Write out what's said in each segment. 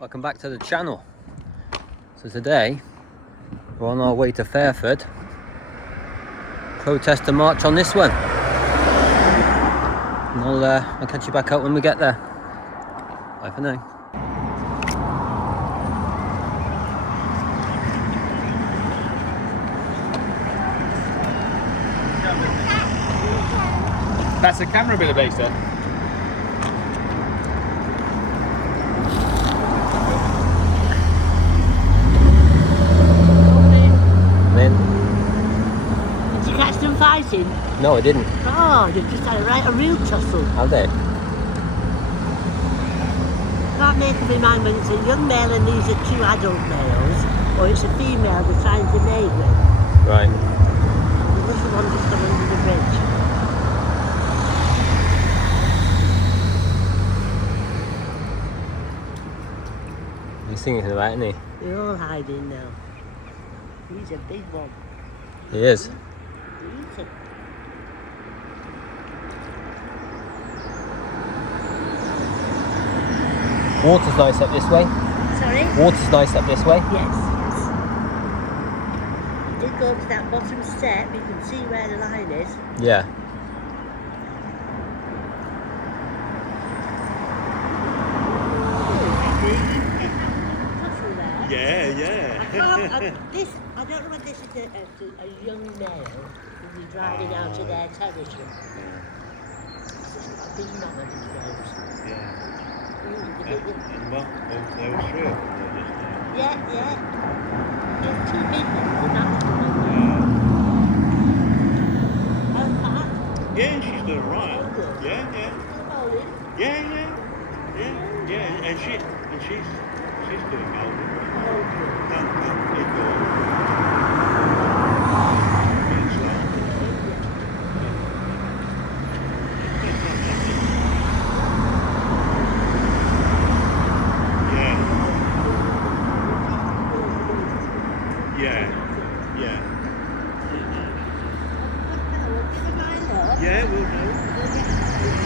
Welcome back to the channel. So today we're on our way to Fairford. Protester march on this one. And I'll catch you back up when we get there. Bye for now. That's a camera bit of base there. Did you catch them fighting? No, I didn't. Oh, they've just had a real tussle. Have they? Can't make up my mind when it's a young male and these are two adult males, or it's a female they're trying to mate with. Right. The little one just come under the bridge. He's thinking about it, isn't he? They're all hiding now. He's a big one. He is. Eating. Water's nice up this way. Sorry? Water's nice up this way. Yes, yes. We did go up to that bottom step, you can see where the line is. Yeah. Yeah. I don't know whether this is a young male who'll be driving out of their territory. It's been not ready to go. Yeah. Mm, There were three of them there just now. yeah. There's two big ones and that's the one. How's Pat? Yeah, she's doing right. Oh, good. Yeah. Still bowling? Yeah. And she's doing golden. Oh, good. Don't keep going. Yeah, we'll do.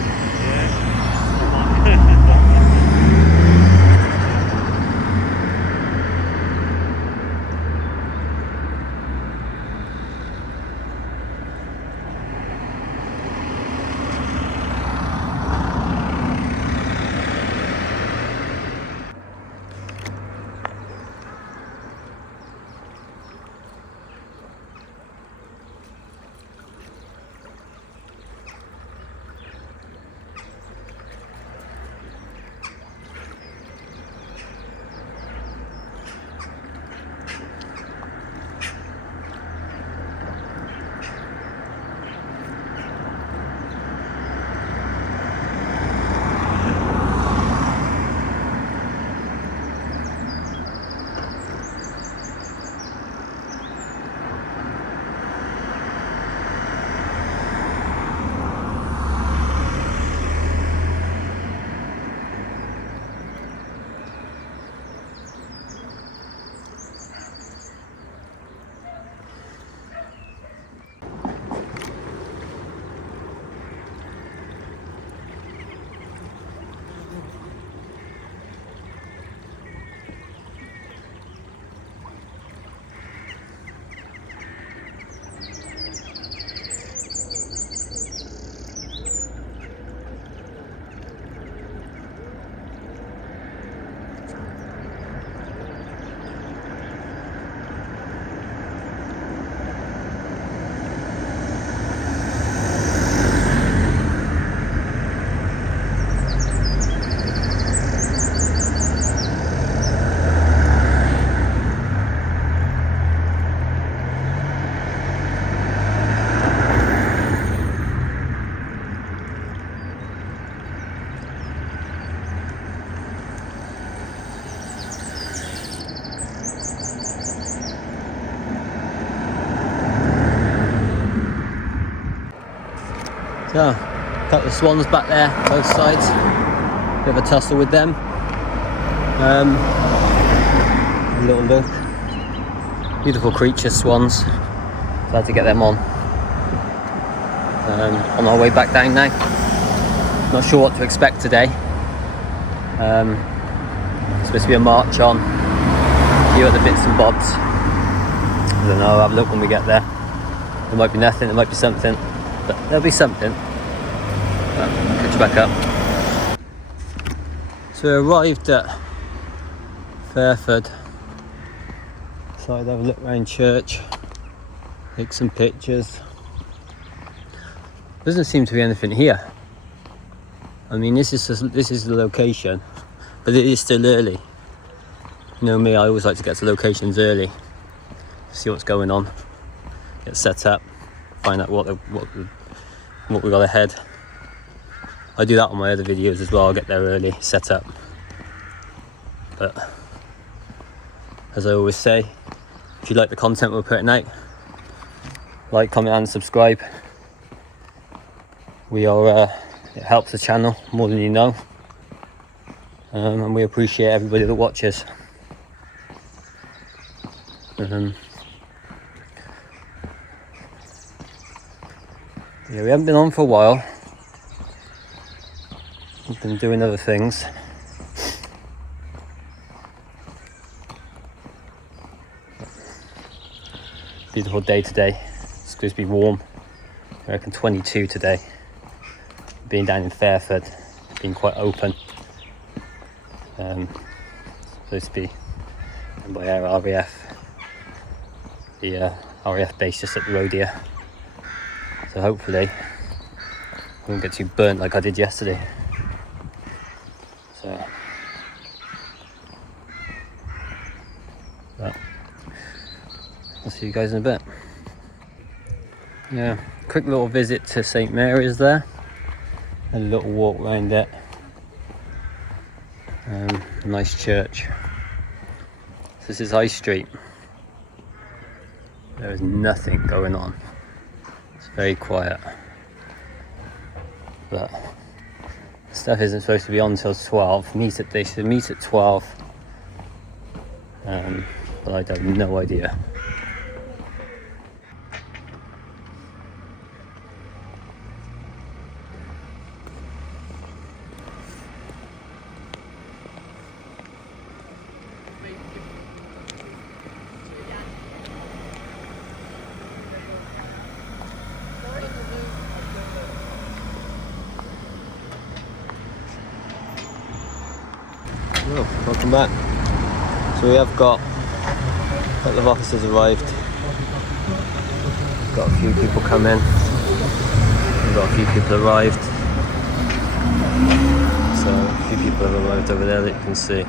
So, got the swans back there, both sides. Bit of a tussle with them. Little look. Beautiful creatures, swans. Glad to get them on. On our way back down now. Not sure what to expect today. There's supposed to be a march on. A few other bits and bobs. I don't know, I'll have a look when we get there. There might be nothing, there might be something, but there'll be something. Catch you back up. So we arrived at Fairford. Decided to have a look around church, take some pictures. Doesn't seem to be anything here. I mean, this is the location, but it is still early. You know me, I always like to get to locations early, see what's going on, get set up, find out what we got ahead. I do that on my other videos as well. I'll get there early, set up. But as I always say, if you like the content we're putting out, like, comment and subscribe. We are it helps the channel more than you know, and we appreciate everybody that watches. Yeah, we haven't been on for a while. We've been doing other things. Beautiful day today. It's supposed to be warm. I reckon 22 today. Being down in Fairford, being quite open. Supposed to be by our RAF. The RAF base just up the road here. So hopefully I won't get too burnt like I did yesterday. So I'll see you guys in a bit. Yeah, quick little visit to St Mary's there. A little walk around it. Nice church. This is High Street. There is nothing going on. It's very quiet. But stuff isn't supposed to be on until 12. They should meet at 12. But I have no idea. Oh, welcome back. So we have got a couple of officers arrived. Got a few people come in. We've got a few people arrived. So a few people have arrived over there that you can see.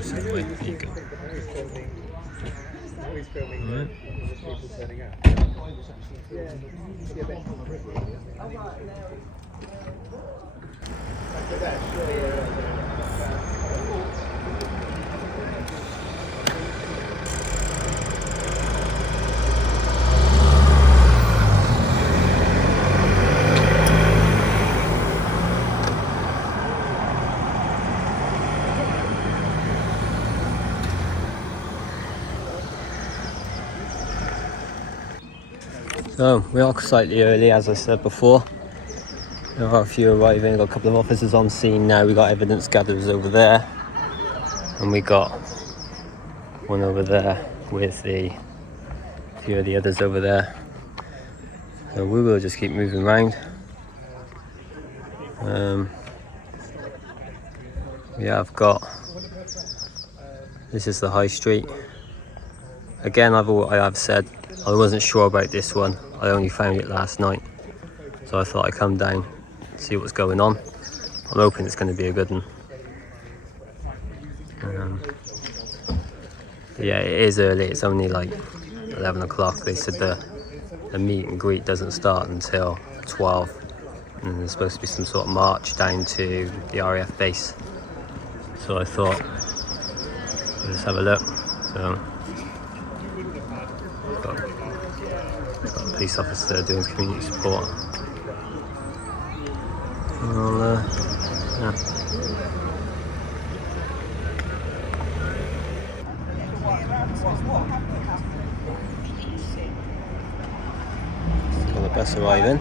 There you go. Right. So we are slightly early, as I said before. There are a few arriving. Got a couple of officers on scene now. We got evidence gatherers over there, and we got one over there with a few of the others over there. So we will just keep moving around. We have got. This is the High Street. Again, I have said I wasn't sure about this one. I only found it last night, so I thought I'd come down, see what's going on. I'm hoping it's going to be a good one. Yeah, it is early. It's only like 11 o'clock. They said the meet and greet doesn't start until 12, and there's supposed to be some sort of march down to the RAF base. So I thought let's have a look. So got a police officer doing community support. Well, yeah. Got the bus arriving.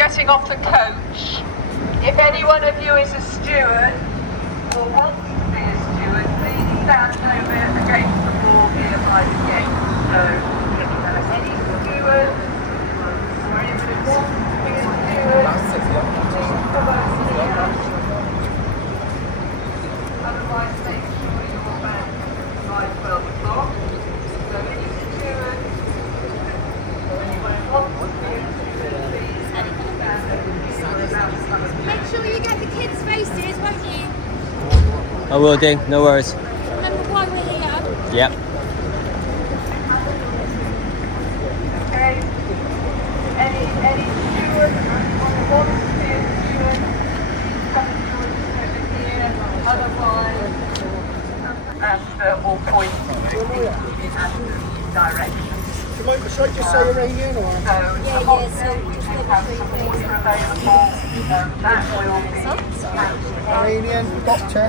getting off the coach. If any one of you is a steward or wants to be a steward, please stand over against the wall here by the gate. So, any steward or anybody who wants to be a steward, please come over here. Otherwise, make sure you're back by 12 o'clock. So, any steward or anyone who wants to be a steward, please stand over. Make sure you get the kids' faces, won't you? I will do, no worries. Remember why we're here? Yep. Okay. Any steward or wants to be a steward, come and join us over here. Otherwise, and all points in Ashton's direction. Should I just say Iranian or? So, the hot day, we do have some water available. That will be Iranian doctor.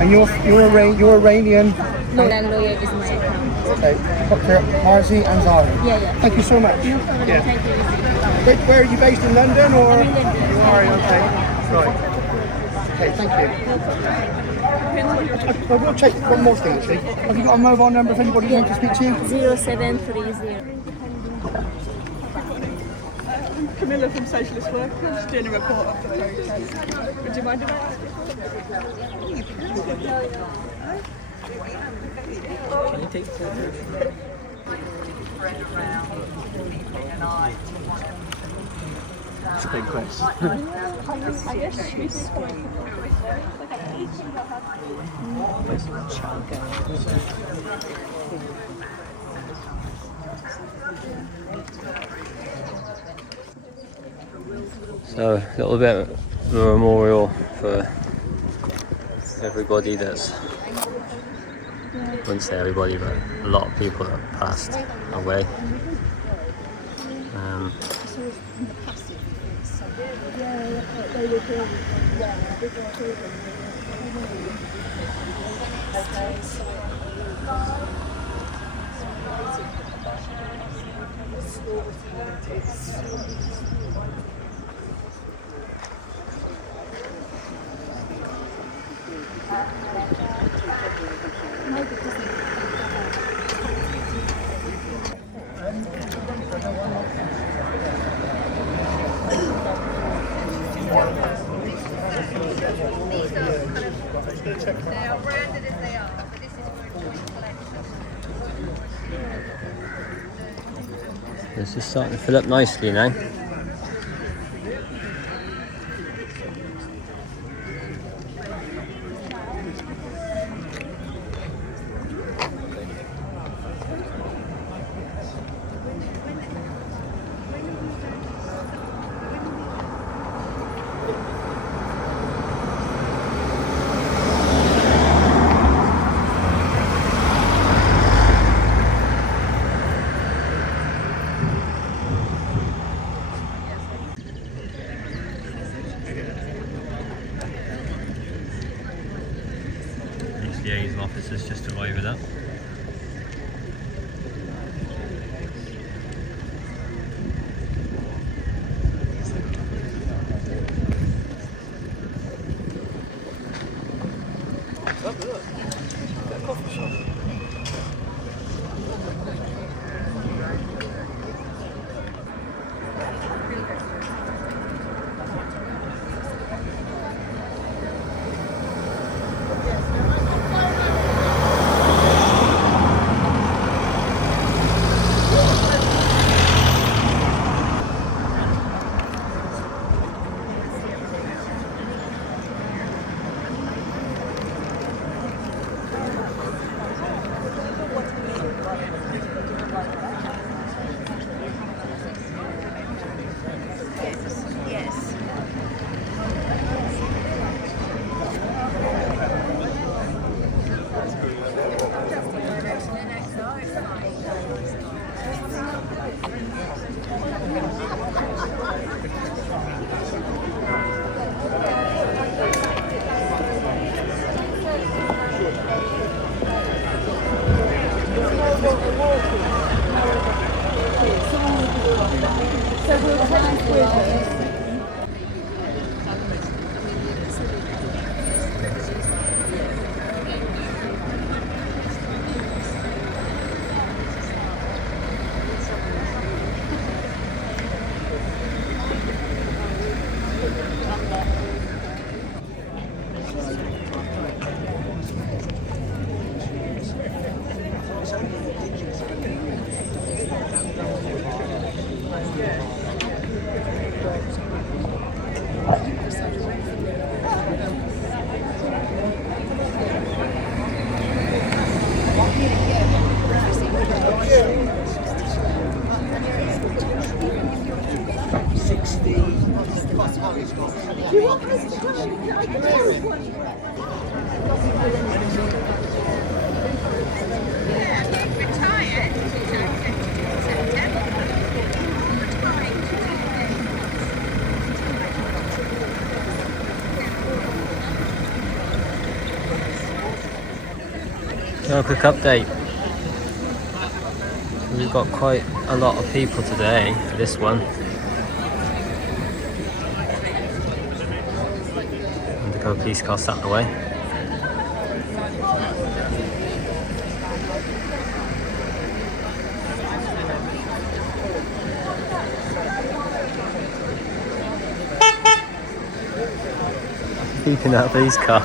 And you're Iranian. No, that lawyer is my account. Okay, Dr. Marzi Ansari. Yeah. Thank you so much. No problem, Yeah. thank you. Where are you based, in London or? I'm in London. You are, okay. Right. Okay, thank you. I will take one more thing actually. Have you got a mobile number if anybody wants to speak to you? 0730. Camilla from Socialist Workers, doing a report of the protest. Would you mind if I ask you? Can you take photos? spread around, keeping an eye. It's a big question. I guess she's So, a little bit of a memorial for everybody that's, I wouldn't say everybody, but a lot of people that passed away. They are branded as they are, but this is for a joint collection. This is starting to fill up nicely now. Liaison officers just arrived with that. So a quick update. We've got quite a lot of people today for this one. Undercover police car sat in the way. Peeping out of police car.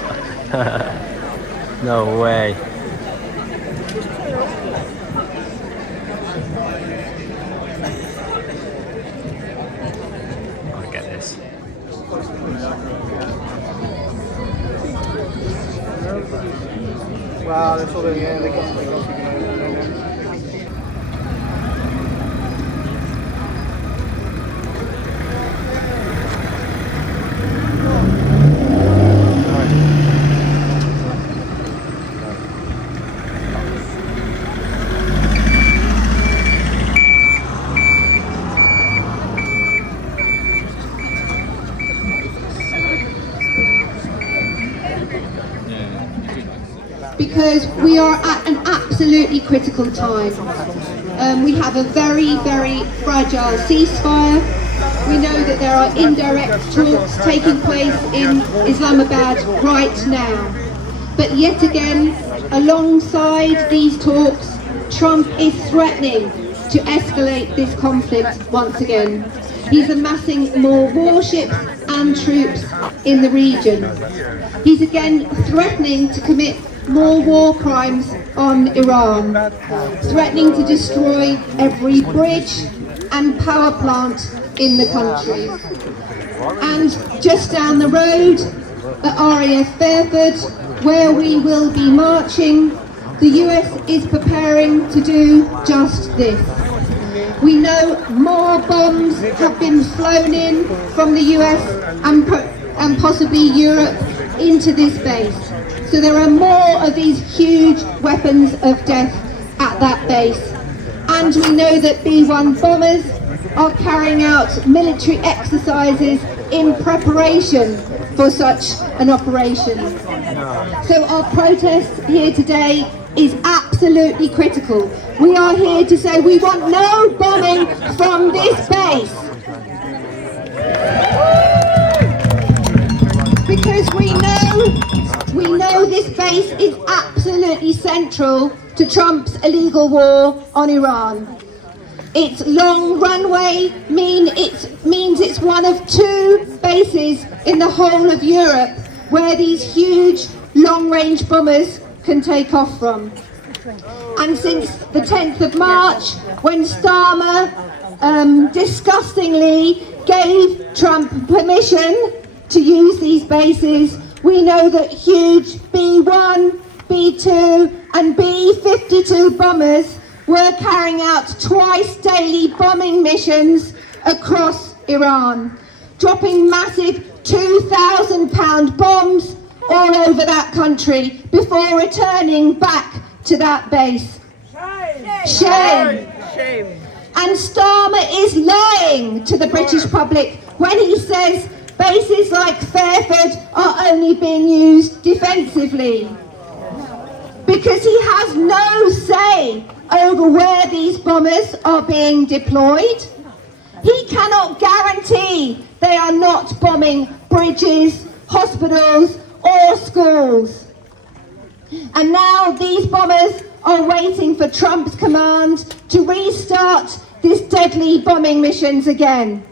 No way. Gotta get this. Wow, that's all they got. Because we are at an absolutely critical time. We have a very, very fragile ceasefire. We know that there are indirect talks taking place in Islamabad right now. But yet again, alongside these talks, Trump is threatening to escalate this conflict once again. He's amassing more warships and troops in the region. He's again threatening to commit more war crimes on Iran, threatening to destroy every bridge and power plant in the country. And just down the road at RAF Fairford, where we will be marching, the US is preparing to do just this. We know more bombs have been flown in from the US and possibly Europe into this base. So there are more of these huge weapons of death at that base. And we know that B-1 bombers are carrying out military exercises in preparation for such an operation. So our protest here today is absolutely critical. We are here to say we want no bombing from this base. Because we know this base is absolutely central to Trump's illegal war on Iran. Its long runway means it's one of two bases in the whole of Europe where these huge long-range bombers can take off from. And since the 10th of March, when Starmer disgustingly gave Trump permission to use these bases, we know that huge B-1, B-2 and B-52 bombers were carrying out twice daily bombing missions across Iran, dropping massive 2,000-pound bombs all over that country before returning back to that base. Shame. And Starmer is lying to the British public when he says bases like Fairford are only being used defensively. Because he has no say over where these bombers are being deployed. He cannot guarantee they are not bombing bridges, hospitals or schools. And now these bombers are waiting for Trump's command to restart this deadly bombing missions again.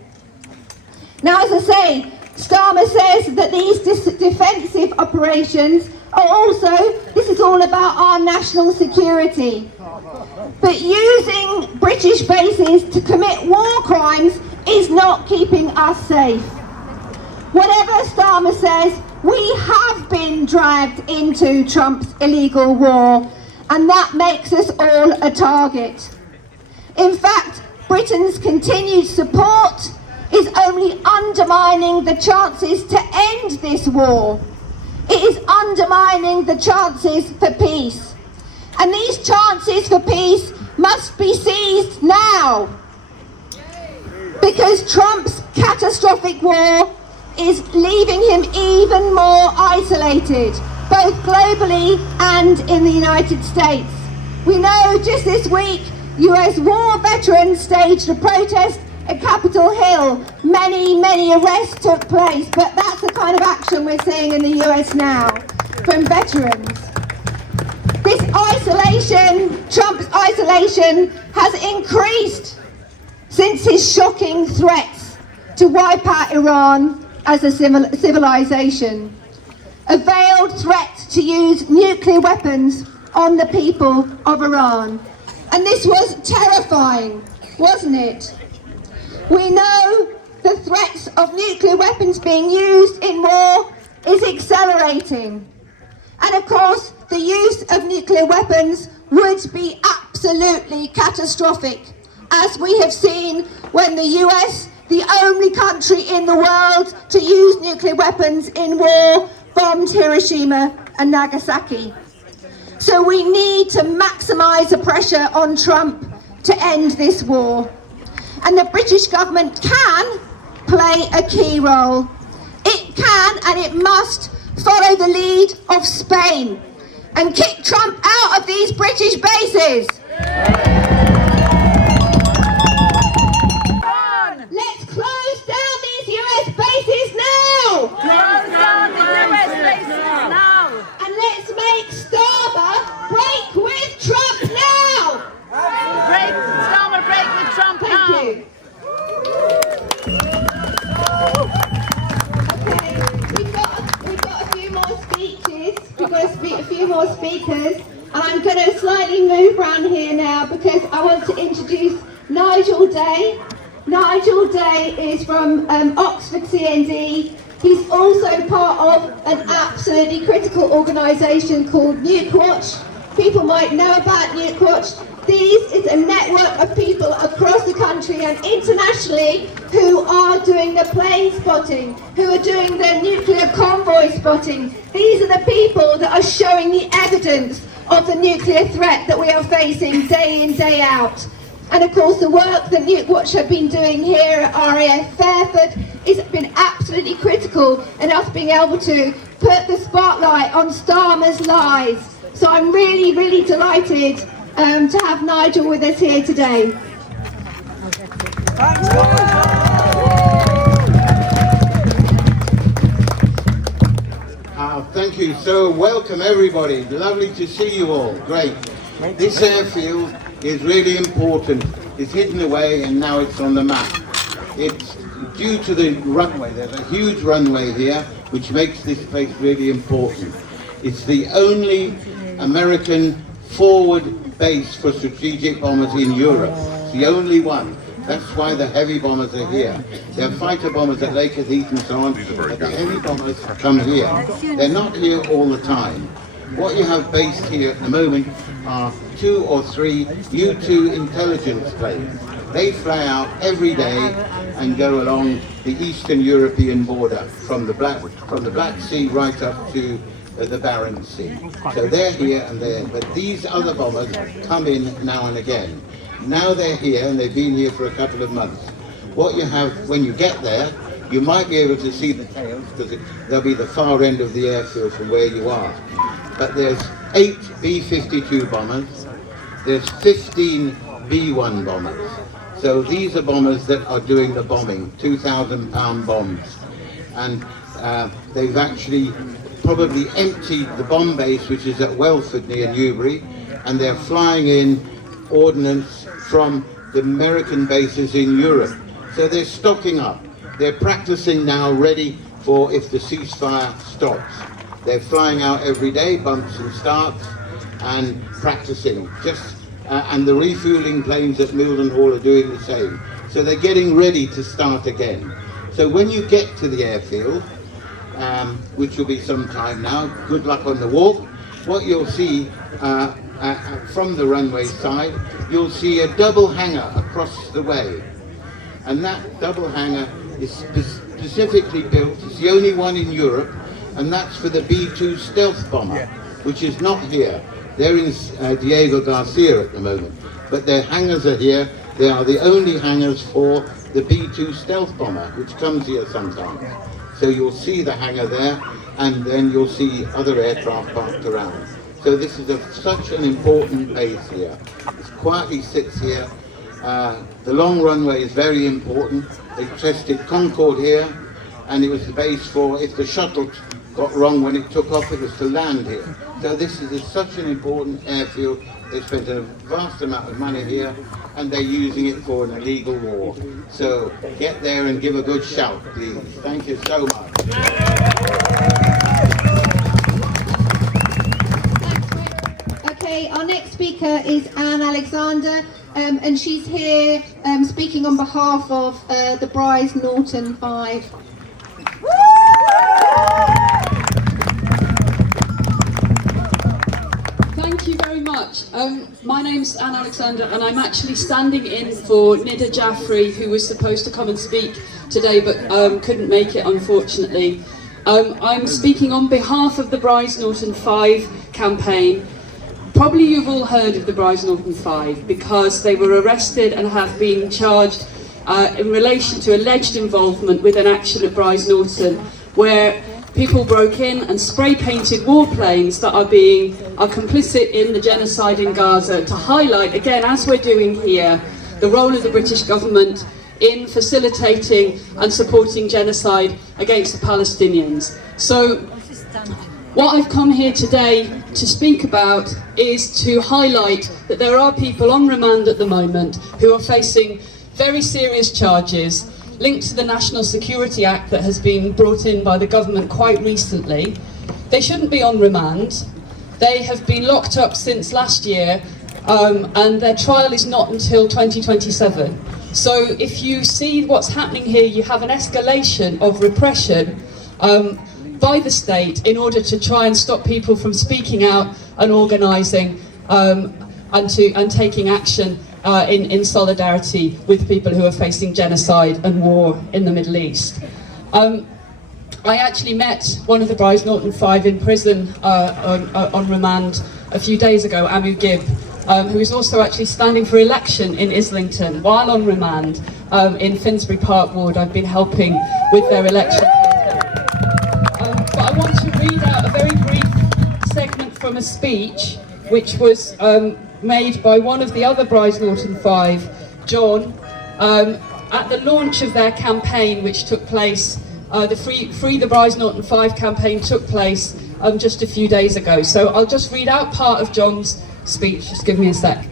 Now, as I say, Starmer says that these defensive operations Also, this is all about our national security. But using British bases to commit war crimes is not keeping us safe. Whatever Starmer says, we have been dragged into Trump's illegal war, and that makes us all a target. In fact, Britain's continued support is only undermining the chances to end this war. It is undermining the chances for peace. And these chances for peace must be seized now. Because Trump's catastrophic war is leaving him even more isolated, both globally and in the United States. We know just this week, US war veterans staged a protest at Capitol Hill. Many arrests took place, but that's the kind of action we're seeing in the US now from veterans. This isolation, Trump's isolation, has increased since his shocking threats to wipe out Iran as a civilization. A veiled threat to use nuclear weapons on the people of Iran. And this was terrifying, wasn't it? We know the threats of nuclear weapons being used in war is accelerating. And of course, the use of nuclear weapons would be absolutely catastrophic, as we have seen when the US, the only country in the world to use nuclear weapons in war, bombed Hiroshima and Nagasaki. So we need to maximise the pressure on Trump to end this war. And the British government can play a key role. It can and it must follow the lead of Spain and kick Trump out of these British bases. Let's close down these US bases now! Close down the US bases now! And let's make Starmer break with Trump now! Starmer break with Trump now! Thank you. Okay, we've got a few more speeches. We've got a few more speakers, and I'm going to slightly move around here now because I want to introduce Nigel Day. Nigel Day is from Oxford CND. He's also part of an absolutely critical organisation called Nukewatch. People might know about Nukewatch. This is a network of people across the country and internationally who are doing the plane spotting, who are doing the nuclear convoy spotting. These are the people that are showing the evidence of the nuclear threat that we are facing day in, day out. And of course the work that Nukewatch have been doing here at RAF Fairford has been absolutely critical in us being able to put the spotlight on Starmer's lies. So I'm really delighted to have Nigel with us here today. Thank you. So welcome everybody. Lovely to see you all. Great. This airfield is really important. It's hidden away and now it's on the map. It's due to the runway. There's a huge runway here which makes this place really important. It's the only American forward base for strategic bombers in Europe. It's the only one. That's why the heavy bombers are here. There are fighter bombers at Lake Heath and so on, but the heavy bombers come here. They're not here all the time. What you have based here at the moment are 2 or 3 U-2 intelligence planes. They fly out every day and go along the Eastern European border from the Black Sea right up to the Barents Sea. So they're here and there, but these other bombers come in now and again. Now they're here and they've been here for a couple of months. What you have when you get there, you might be able to see the tails because they'll be the far end of the airfield from where you are. But there's 8 B-52 bombers, there's 15 B-1 bombers. So these are bombers that are doing the bombing, 2,000-pound bombs. And they've actually probably emptied the bomb base, which is at Welford near Newbury, and they're flying in ordnance from the American bases in Europe. So they're stocking up. They're practicing now, ready for if the ceasefire stops. They're flying out every day, bumps and starts, and practicing. And the refueling planes at Milden Hall are doing the same. So they're getting ready to start again. So when you get to the airfield, which will be some time now, good luck on the walk, what you'll see from the runway side, you'll see a double hangar across the way. And that double hangar is specifically built, it's the only one in Europe, and that's for the B-2 stealth bomber, which is not here. They're in Diego Garcia at the moment, but their hangars are here. They are the only hangars for the B-2 stealth bomber, which comes here sometimes. So you'll see the hangar there, and then you'll see other aircraft parked around. So this is such an important base here. It quietly sits here. The long runway is very important. They tested Concorde here, and it was the base for, if the shuttle got wrong when it took off, it was to land here. So this is such an important airfield. They spent a vast amount of money here, and they're using it for an illegal war. So get there and give a good shout, please. Thank you so much. Okay, our next speaker is Anne Alexander, and she's here speaking on behalf of the Bryce Norton 5. Thank you very much. My name's Anne Alexander, and I'm actually standing in for Nida Jaffrey, who was supposed to come and speak today but couldn't make it, unfortunately. I'm speaking on behalf of the Bryce Norton 5 campaign. Probably you've all heard of the Bryce Norton 5 because they were arrested and have been charged in relation to alleged involvement with an action at Bryce Norton where people broke in and spray painted warplanes that are complicit in the genocide in Gaza, to highlight, again, as we're doing here, the role of the British government in facilitating and supporting genocide against the Palestinians. So what I've come here today to speak about is to highlight that there are people on remand at the moment who are facing very serious charges linked to the National Security Act that has been brought in by the government quite recently. They shouldn't be on remand. They have been locked up since last year, and their trial is not until 2027. So if you see what's happening here, you have an escalation of repression by the state in order to try and stop people from speaking out and organising and taking action in solidarity with people who are facing genocide and war in the Middle East. I actually met one of the Bryce Norton 5 in prison on remand a few days ago, Abu Gib, who is also actually standing for election in Islington while on remand in Finsbury Park ward. I've been helping with their election. But I want to read out a very brief segment from a speech which was made by one of the other Bryce Norton 5, John, at the launch of their campaign, which took place, the Free the Bryce Norton 5 campaign took place just a few days ago. So I'll just read out part of John's speech. Just give me a sec.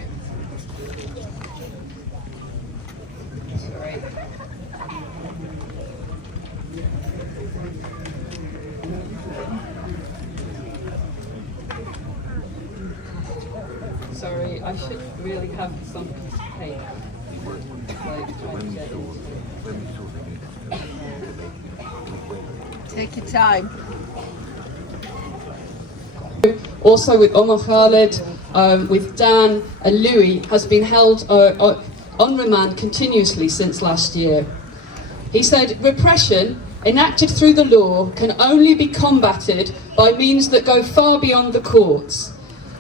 Sorry, I should really have some piece of paper. Take your time. Also with Omar Khaled, with Dan and Louis, has been held on remand continuously since last year. He said, repression enacted through the law can only be combated by means that go far beyond the courts.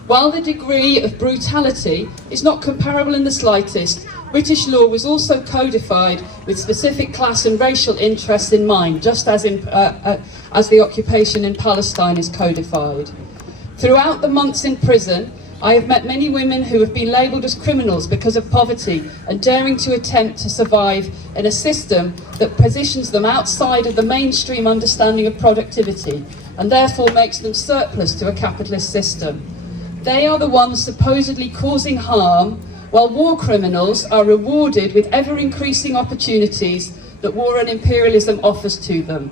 While the degree of brutality is not comparable in the slightest, British law was also codified with specific class and racial interests in mind, just as the occupation in Palestine is codified. Throughout the months in prison, I have met many women who have been labelled as criminals because of poverty and daring to attempt to survive in a system that positions them outside of the mainstream understanding of productivity and therefore makes them surplus to a capitalist system. They are the ones supposedly causing harm, while war criminals are rewarded with ever-increasing opportunities that war and imperialism offers to them.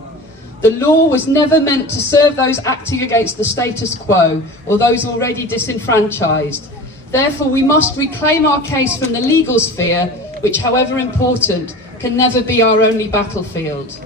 The law was never meant to serve those acting against the status quo or those already disenfranchised. Therefore, we must reclaim our case from the legal sphere, which, however important, can never be our only battlefield.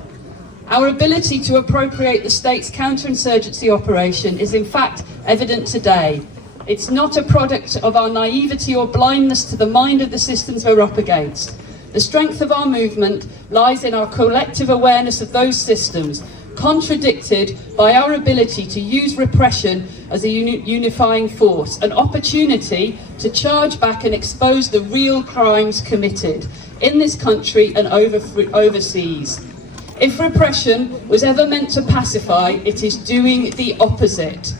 Our ability to appropriate the state's counterinsurgency operation is in fact evident today. It's not a product of our naivety or blindness to the mind of the systems we're up against. The strength of our movement lies in our collective awareness of those systems, contradicted by our ability to use repression as a unifying force, an opportunity to charge back and expose the real crimes committed in this country and overseas. If repression was ever meant to pacify, it is doing the opposite.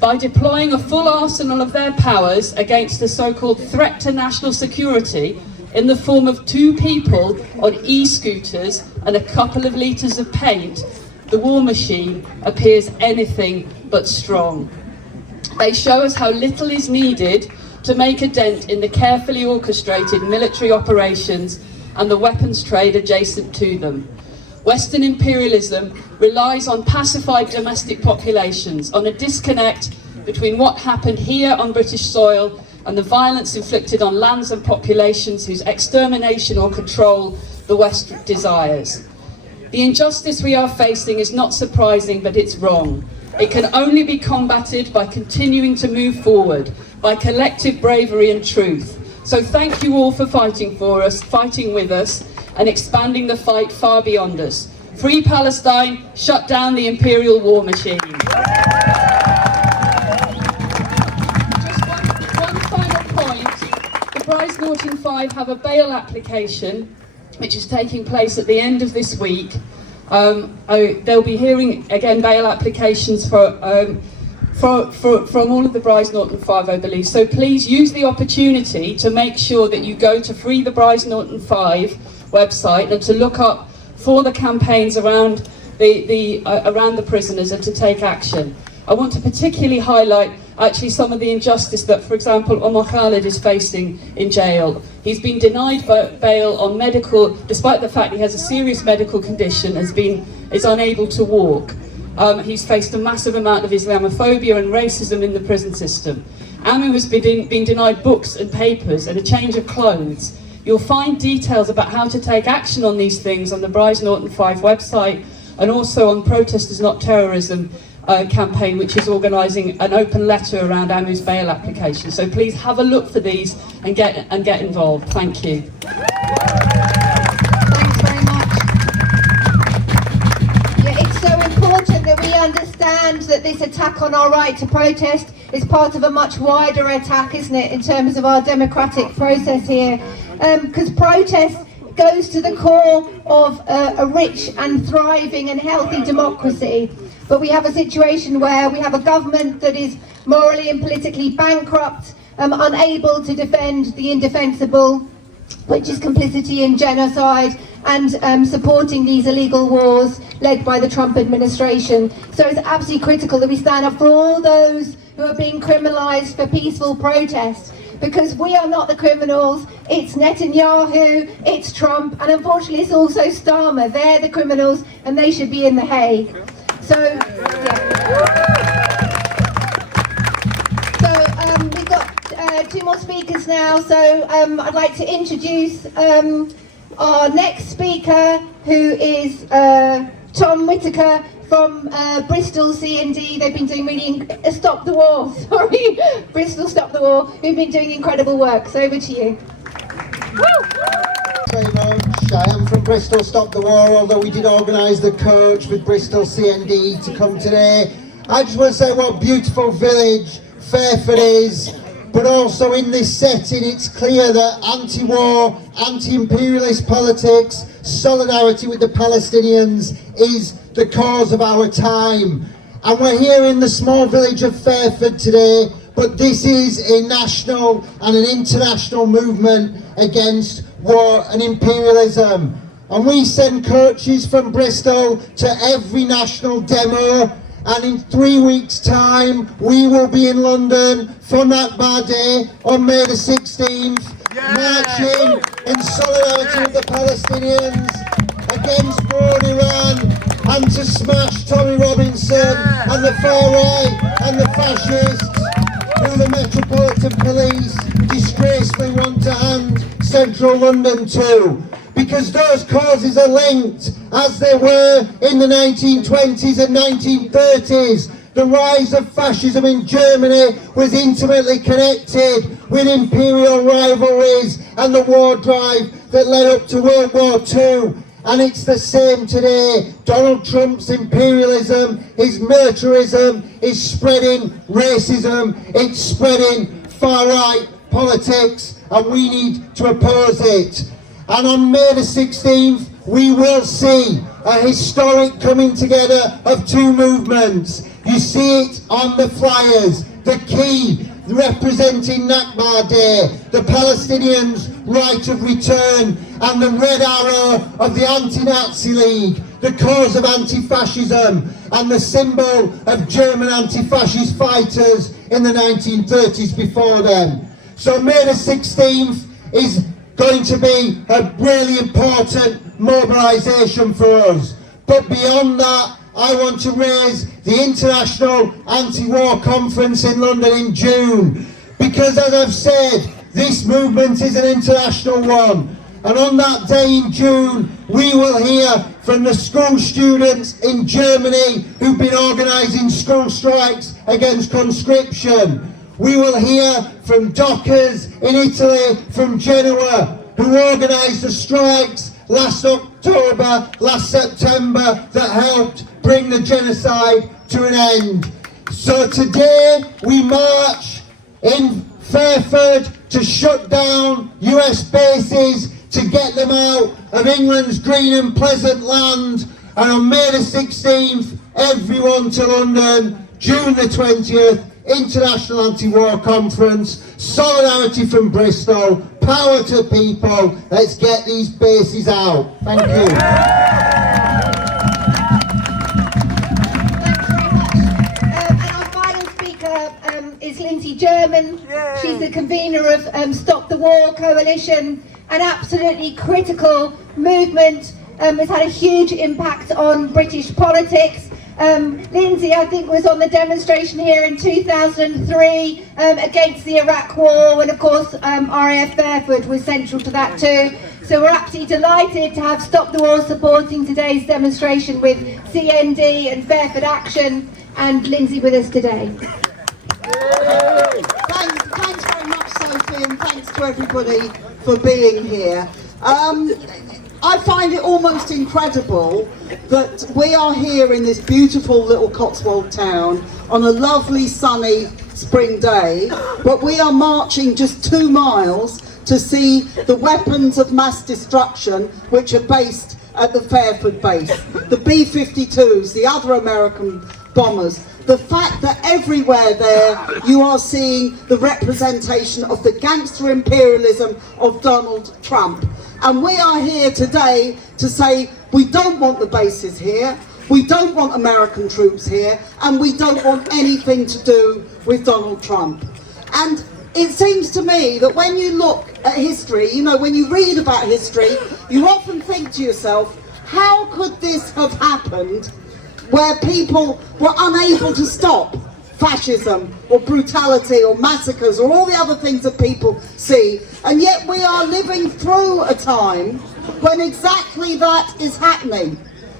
By deploying a full arsenal of their powers against the so-called threat to national security in the form of 2 people on e-scooters and a couple of litres of paint, the war machine appears anything but strong. They show us how little is needed to make a dent in the carefully orchestrated military operations and the weapons trade adjacent to them. Western imperialism relies on pacified domestic populations, on a disconnect between what happened here on British soil and the violence inflicted on lands and populations whose extermination or control the West desires. The injustice we are facing is not surprising, but it's wrong. It can only be combated by continuing to move forward, by collective bravery and truth. So thank you all for fighting for us, fighting with us, and expanding the fight far beyond us. Free Palestine, shut down the imperial war machine. Just one final point. The Bryce Norton 5 have a bail application which is taking place at the end of this week. They'll be hearing again bail applications from all of the Bryce Norton 5, I believe. So please use the opportunity to make sure that you go to Free the Bryce Norton 5 website and to look up for the campaigns around the prisoners and to take action. I want to particularly highlight actually some of the injustice that, for example, Omar Khalid is facing in jail. He's been denied bail on medical, despite the fact he has a serious medical condition, is unable to walk. He's faced a massive amount of Islamophobia and racism in the prison system. Amu has been denied books and papers and a change of clothes. You'll find details about how to take action on these things on the Bryce Norton 5 website and also on Protesters Not Terrorism campaign, which is organising an open letter around Amu's bail application. So please have a look for these and get involved. Thank you. Thanks very much. Yeah, it's so important that we understand that this attack on our right to protest is part of a much wider attack, isn't it, in terms of our democratic process here. Because protest goes to the core of a rich and thriving and healthy democracy. But we have a situation where we have a government that is morally and politically bankrupt, unable to defend the indefensible, which is complicity in genocide and supporting these illegal wars led by the Trump administration. So it's absolutely critical that we stand up for all those who are being criminalised for peaceful protest. Because we are not the criminals, it's Netanyahu, it's Trump, and unfortunately it's also Starmer. They're the criminals and they should be in The Hague. So, we've got 2 more speakers now, so I'd like to introduce our next speaker, who is Tom Whitaker from Bristol C&D. They've been doing Stop the War, sorry, Bristol Stop the War, who've been doing incredible work. So over to you. Very much. I am from Bristol Stop the War, although we did organise the coach with Bristol CND to come today. I just want to say what a beautiful village Fairford is, but also in this setting it's clear that anti-war, anti-imperialist politics, solidarity with the Palestinians is the cause of our time. And we're here in the small village of Fairford today, but this is a national and an international movement against war and imperialism. And we send coaches from Bristol to every national demo, and in 3 weeks' time we will be in London for Nakba Day on May the 16th, marching in solidarity with the Palestinians against war in Iran, to smash Tommy Robinson and the far right and the fascists who the Metropolitan Police disgracefully want to hand central London to. Because those causes are linked, as they were in the 1920s and 1930s. The rise of fascism in Germany was intimately connected with imperial rivalries and the war drive that led up to World War II. And it's the same today. Donald Trump's imperialism, his militarism is spreading racism, it's spreading far-right politics, and we need to oppose it. And on May the 16th, we will see a historic coming together of two movements. You see it on the flyers, the key representing Nakba Day, the Palestinians' right of return, and the red arrow of the Anti-Nazi League, the cause of anti-fascism, and the symbol of German anti-fascist fighters in the 1930s before them. So May the 16th is going to be a really important mobilisation for us. But beyond that, I want to raise the International Anti-War Conference in London in June. Because as I've said, this movement is an international one. And on that day in June, we will hear from the school students in Germany who've been organising school strikes against conscription. We will hear from dockers in Italy, from Genoa, who organised the strikes last October, last September, that helped bring the genocide to an end. So today we march in Fairford to shut down US bases, to get them out of England's green and pleasant land. And on May the 16th, everyone to London, June the 20th, International Anti-War Conference, solidarity from Bristol, power to people, let's get these bases out. Thank you. And our final speaker is Lindsay German. She's the convener of Stop the War Coalition, an absolutely critical movement. Has had a huge impact on British politics. Lindsay, I think, was on the demonstration here in 2003 against the Iraq War, and of course RAF Fairford was central to that too. So we're absolutely delighted to have Stop the War supporting today's demonstration with CND and Fairford Action, and Lindsay with us today. Thanks very much, Sophie, and thanks to everybody for being here. I find it almost incredible that we are here in this beautiful little Cotswold town on a lovely sunny spring day, but we are marching just 2 miles to see the weapons of mass destruction which are based at the Fairford base, the B-52s, the other American bombers. The fact that everywhere there you are seeing the representation of the gangster imperialism of Donald Trump. And we are here today to say we don't want the bases here, we don't want American troops here, and we don't want anything to do with Donald Trump. And it seems to me that when you look at history, you know, when you read about history, you often think to yourself, how could this have happened where people were unable to stop fascism or brutality or massacres or all the other things that people see, and yet we are living through a time when exactly that is happening.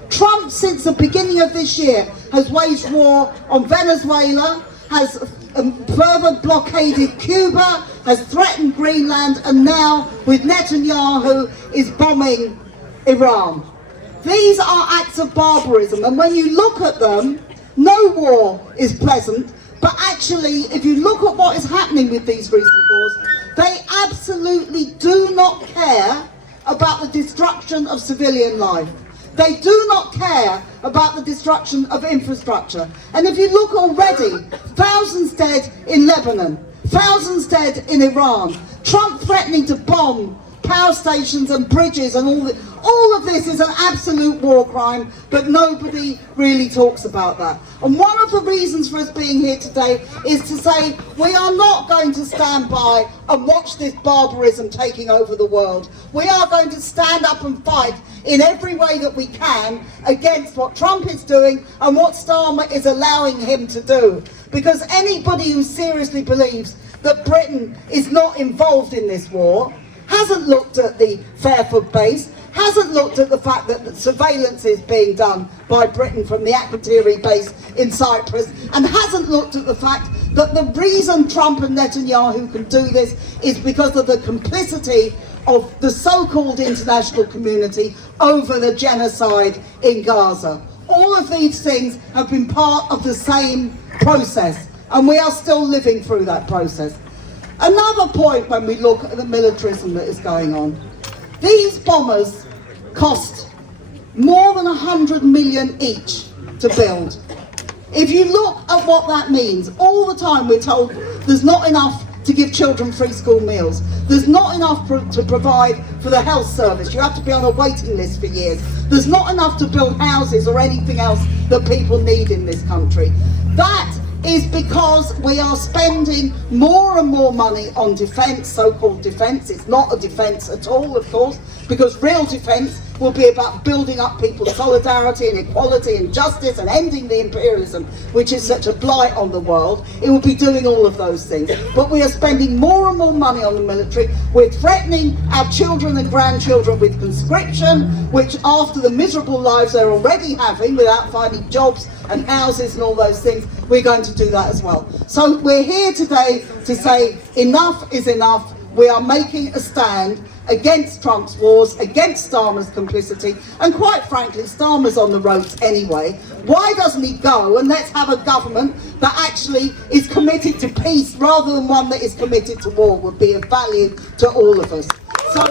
Trump, since the beginning of this year, has waged war on Venezuela, has further blockaded Cuba, has threatened Greenland, and now with Netanyahu is bombing Iran. These are acts of barbarism, and when you look at them, no war is pleasant, but actually, if you look at what is happening with these recent wars, they absolutely do not care about the destruction of civilian life. They do not care about the destruction of infrastructure. And if you look already, thousands dead in Lebanon, thousands dead in Iran, Trump threatening to bomb power stations and bridges and all of this is an absolute war crime, but nobody really talks about that. And one of the reasons for us being here today is to say we are not going to stand by and watch this barbarism taking over the world. We are going to stand up and fight in every way that we can against what Trump is doing and what Starmer is allowing him to do. Because anybody who seriously believes that Britain is not involved in this war hasn't looked at the Fairford base, hasn't looked at the fact that the surveillance is being done by Britain from the Akrotiri base in Cyprus, and hasn't looked at the fact that the reason Trump and Netanyahu can do this is because of the complicity of the so-called international community over the genocide in Gaza. All of these things have been part of the same process, and we are still living through that process. Another point when we look at the militarism that is going on, these bombers cost more than 100 million each to build. If you look at what that means, all the time we're told there's not enough to give children free school meals. There's not enough to provide for the health service. You have to be on a waiting list for years. There's not enough to build houses or anything else that people need in this country. That is because we are spending more and more money on defence, so-called defence. It's not a defence at all, of course, because real defence will be about building up people's solidarity and equality and justice and ending the imperialism, which is such a blight on the world. It will be doing all of those things. But we are spending more and more money on the military. We're threatening our children and grandchildren with conscription, which after the miserable lives they're already having without finding jobs and houses and all those things, we're going to do that as well. So we're here today to say enough is enough. We are making a stand against Trump's wars, against Starmer's complicity, and quite frankly, Starmer's on the ropes anyway. Why doesn't he go and let's have a government that actually is committed to peace rather than one that is committed to war? Would be of value to all of us. So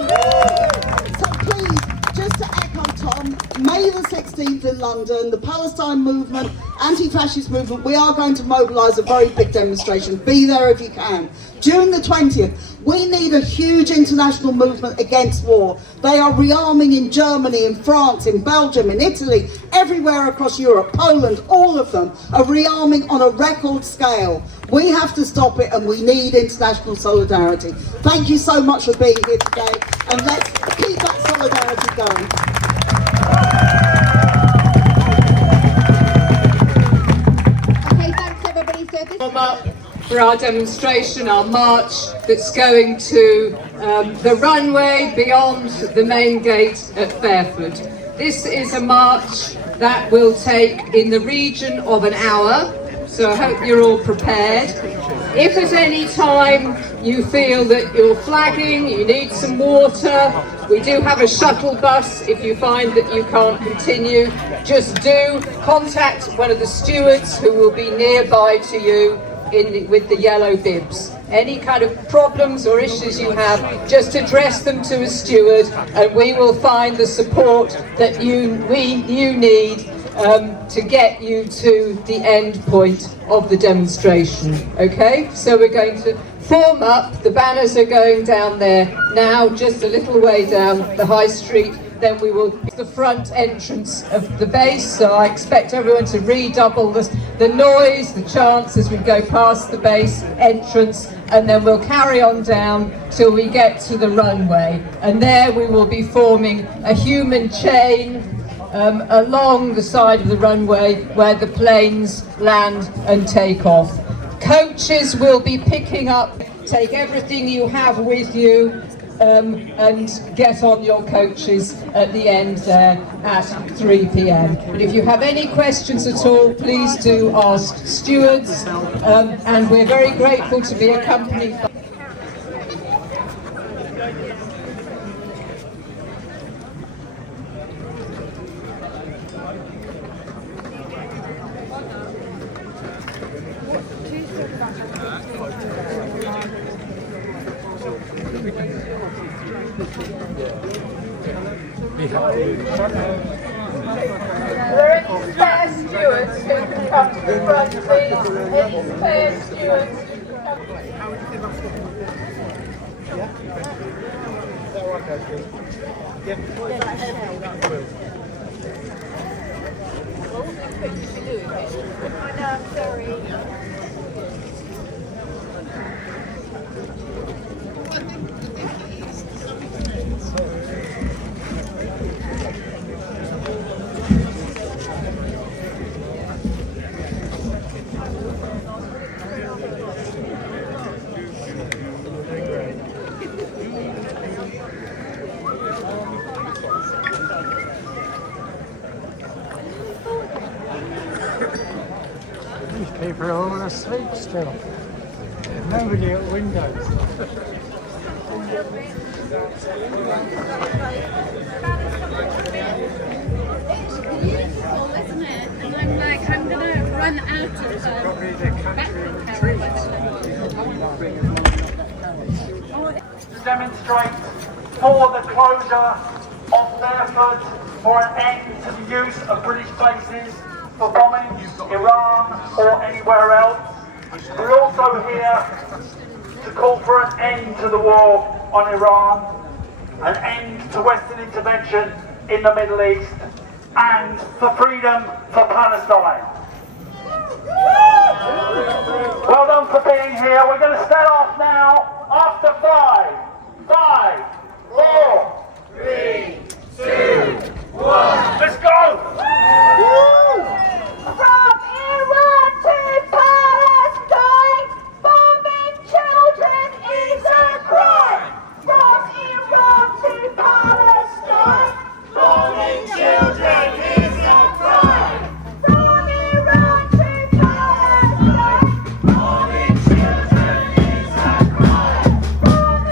please, just to echo Tom, May the 16th in London, the Palestine movement, anti-fascist movement, we are going to mobilise a very big demonstration. Be there if you can. June the 20th, we need a huge international movement against war. They are rearming in Germany, in France, in Belgium, in Italy, everywhere across Europe, Poland, all of them are rearming on a record scale. We have to stop it and we need international solidarity. Thank you so much for being here today, and let's keep that solidarity going. Okay, thanks everybody. So this for our demonstration, our march that's going to the runway beyond the main gate at Fairford. This is a march that will take in the region of an hour, so I hope you're all prepared. If at any time you feel that you're flagging, you need some water, we do have a shuttle bus. If you find that you can't continue, just do contact one of the stewards who will be nearby to you with the yellow bibs. Any kind of problems or issues you have, just address them to a steward and we will find the support that you need to get you to the end point of the demonstration. Okay, so we're going to form up. The banners are going down there now, just a little way down the high street. Then we will the front entrance of the base, so I expect everyone to redouble the noise, the chants as we go past the base entrance, and then we'll carry on down till we get to the runway, and there we will be forming a human chain along the side of the runway where the planes land and take off. Coaches will be picking up, take everything you have with you, and get on your coaches at the end there at 3 p.m. But if you have any questions at all, please do ask stewards, and we're very grateful to be accompanied by Are there any spare stewards who can come to the front, please? Any spare stewards who can come to the front? People are all asleep still. Nobody at windows. Beautiful, isn't it? And I'm like, I'm going to run out of to demonstrate for the closure of Fairford, for an end to the use of British bases for bombing Iran or anywhere else. We're also here to call for an end to the war on Iran, an end to Western intervention in the Middle East, and for freedom for Palestine. Well done for being here. We're going to start off now after 5, 4, 3, 2, 1. Let's go! From Iran to Palestine, bombing children is a crime. From Iran to Palestine, bombing children is a crime. From Iran to Palestine, bombing children is a crime. From Iran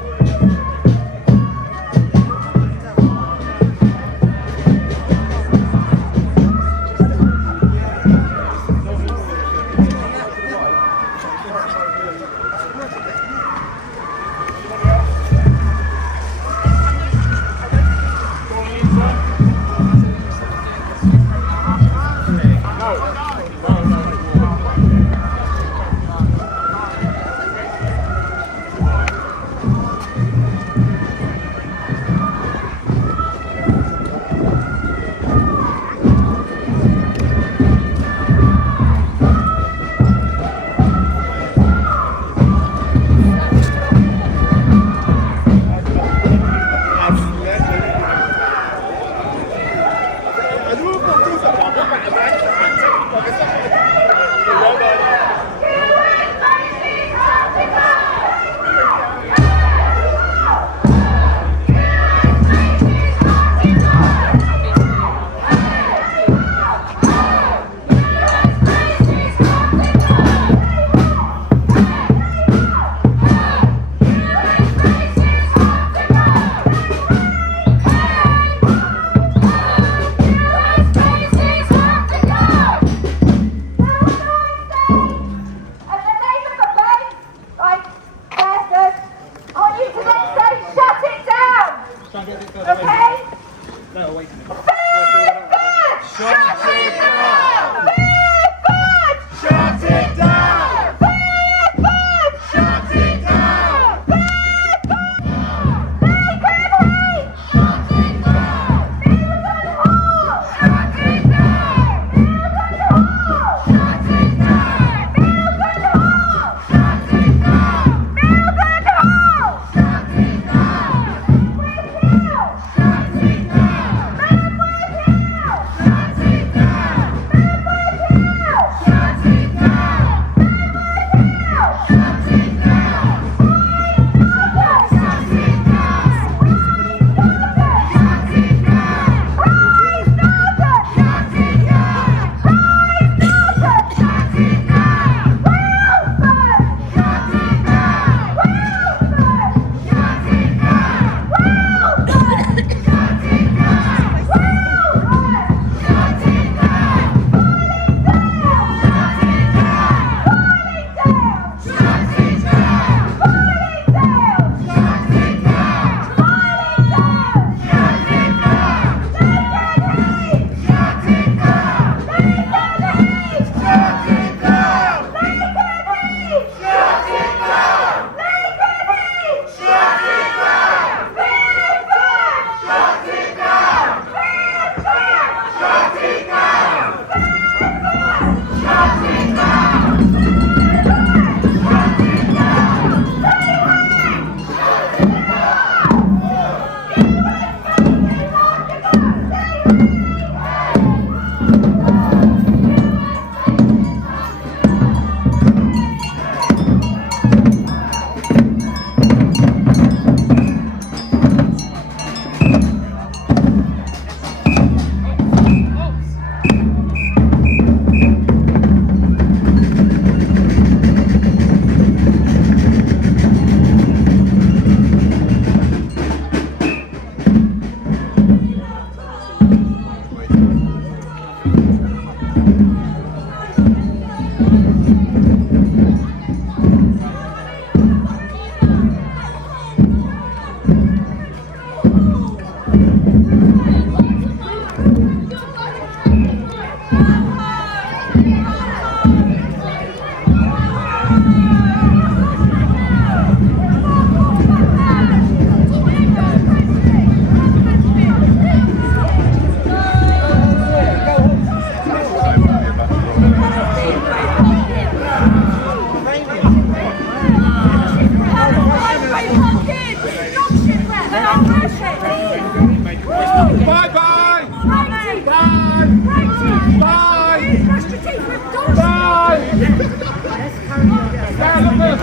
to Palestine, bombing children is a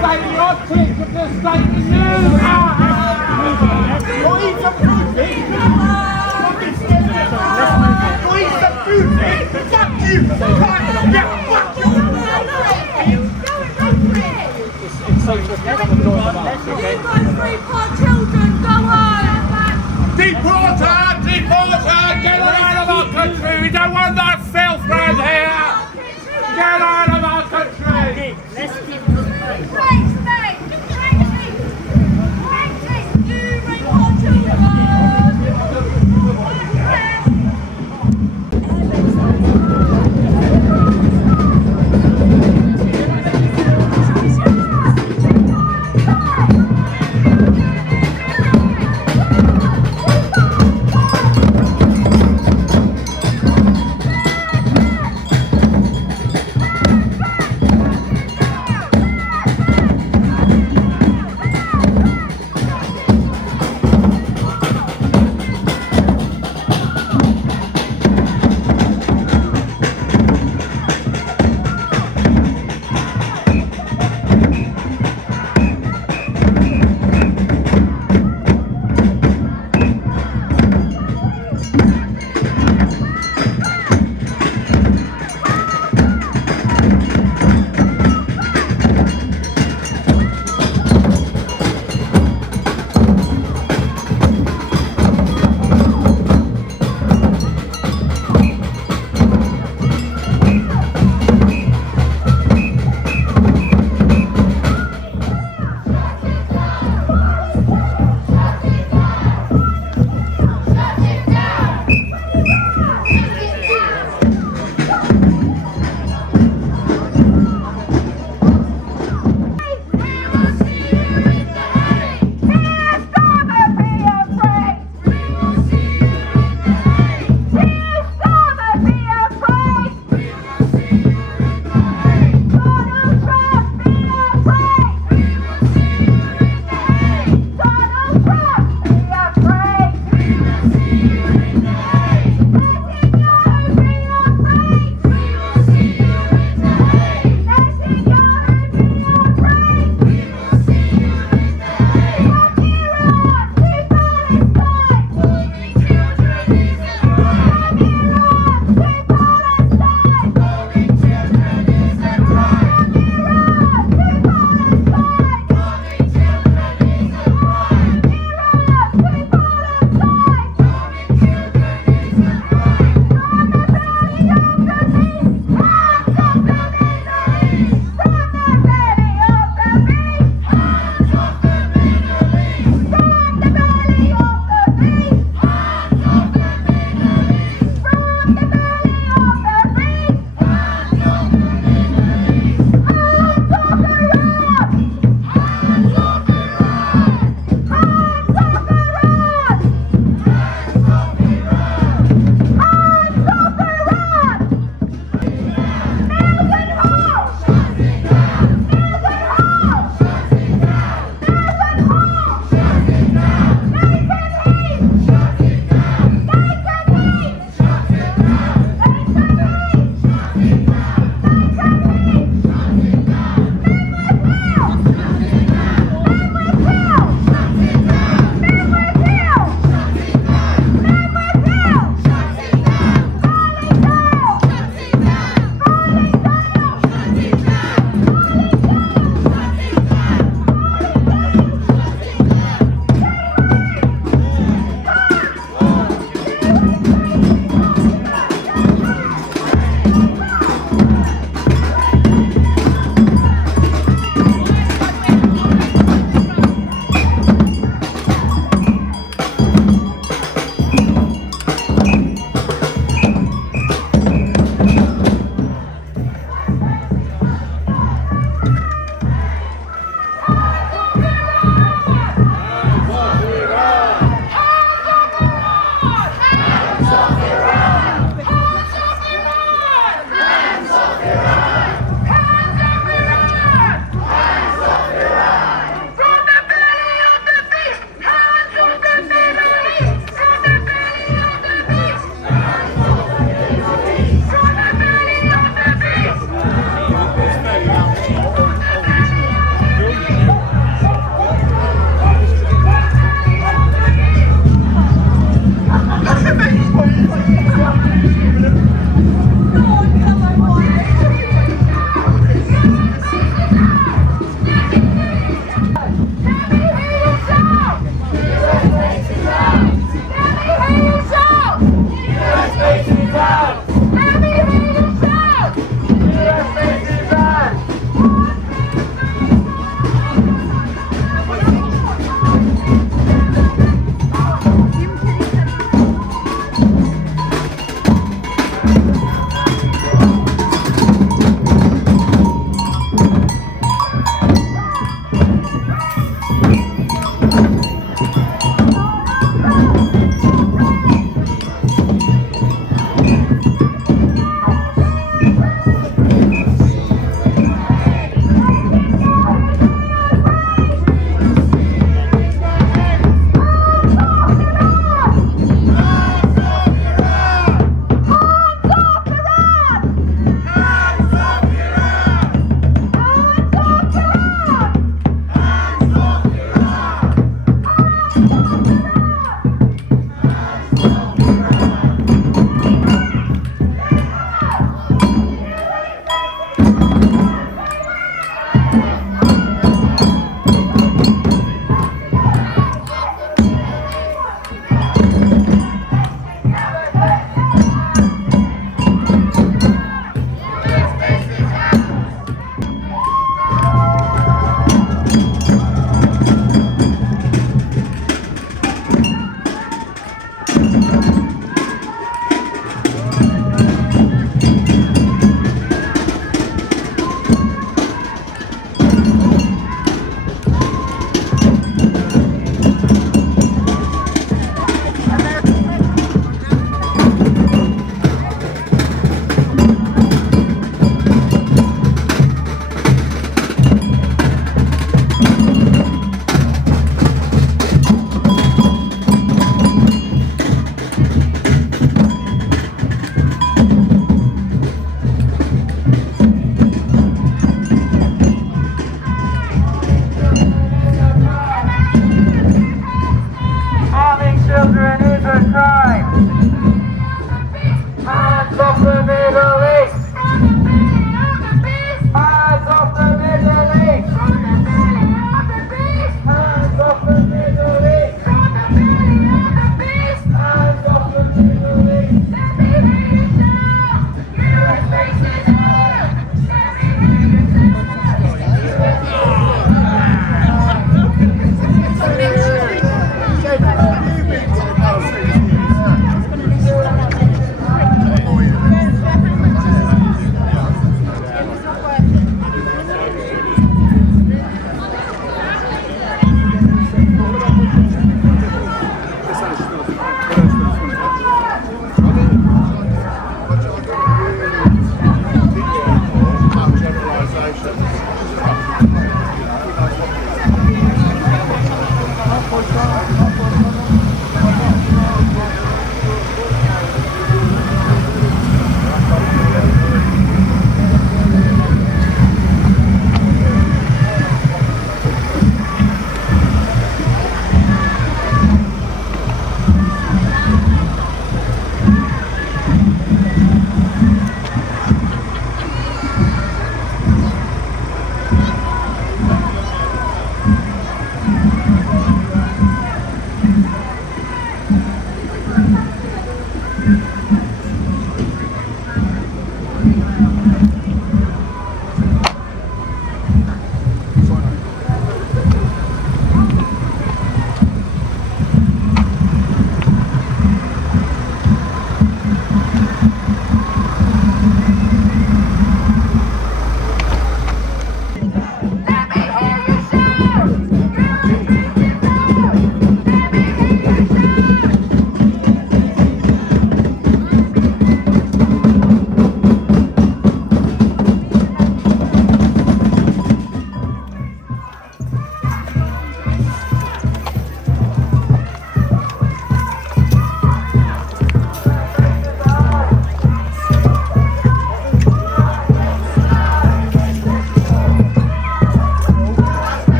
state the optics of the state of news. Eat some food, eat some food, fuck you! Yeah, fuck you! Deporter! Deporter! Get out of our country! We don't want that filth round here! Get out of our country! Let's keep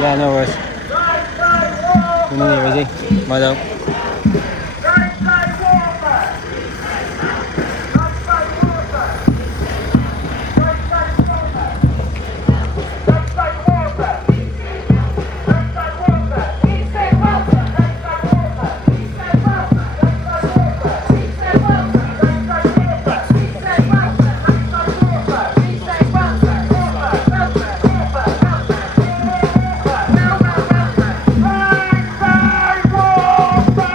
Yeah, no worries. You're not here, is he? Might out. Warfare!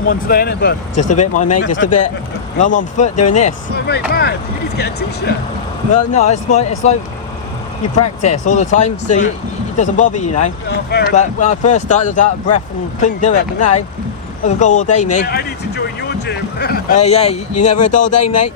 warm one today, innit, bud? Just a bit, my mate, just a bit. I'm on foot doing this. Oh, mate, man, you need to get a t-shirt. Well, no, it's like you practice all the time, so it doesn't bother you now. Oh, fair But enough. when I first started, I was out of breath and couldn't do it. But now, I can go all day, mate. I need to join your gym. Yeah, you never a dull day, mate.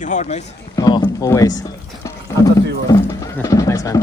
working hard, mate. Oh, always. I've got to Thanks, man.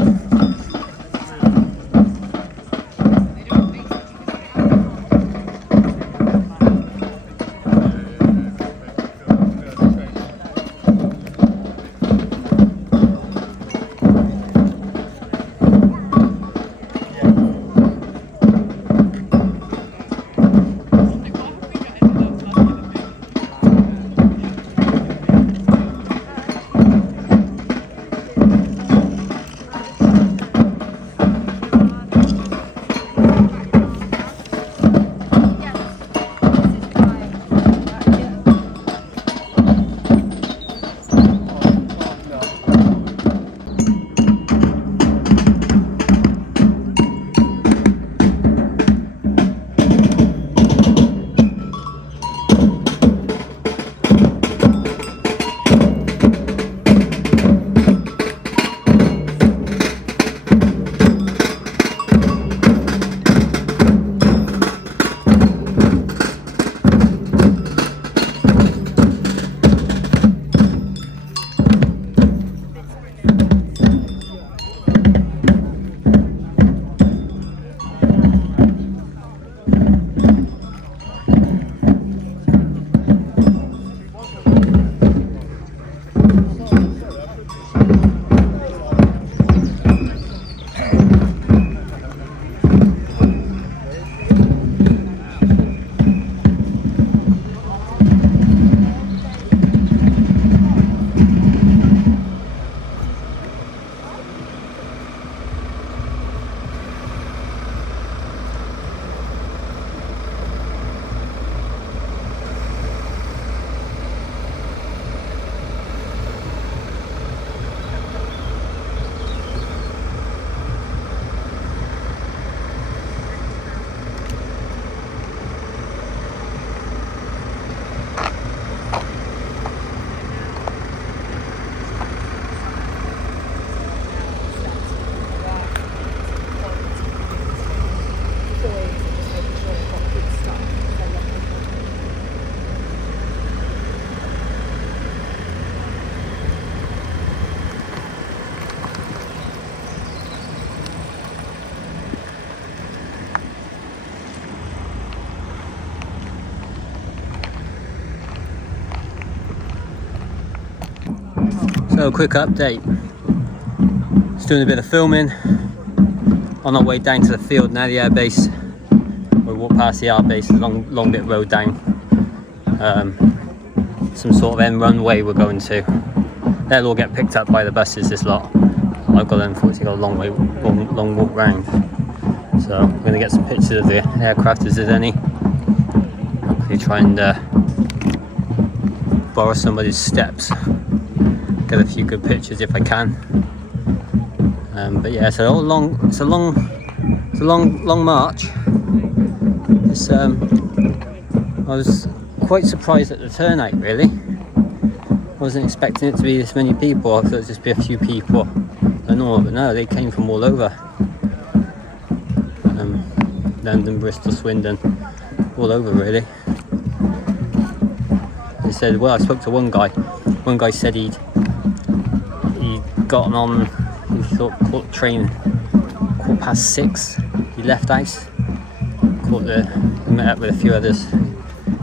So, quick update. Just doing a bit of filming on our way down to the field now, the airbase. We walk past the airbase, a long bit of road down. Some sort of end runway we're going to. They'll all get picked up by the buses, this lot. I've got, unfortunately, got a long walk round. So I'm going to get some pictures of the aircraft if there's any. Hopefully try and borrow somebody's steps. Get a few good pictures if I can. But yeah, it's a long march. It's I was quite surprised at the turnout, really. I wasn't expecting it to be this many people. I thought it'd just be a few people and all, but no, they came from all over. London, Bristol, Swindon, all over really. They said, well, I spoke to one guy. One guy said he'd gotten on, he thought, caught the train 6:15. He left house, he met up with a few others,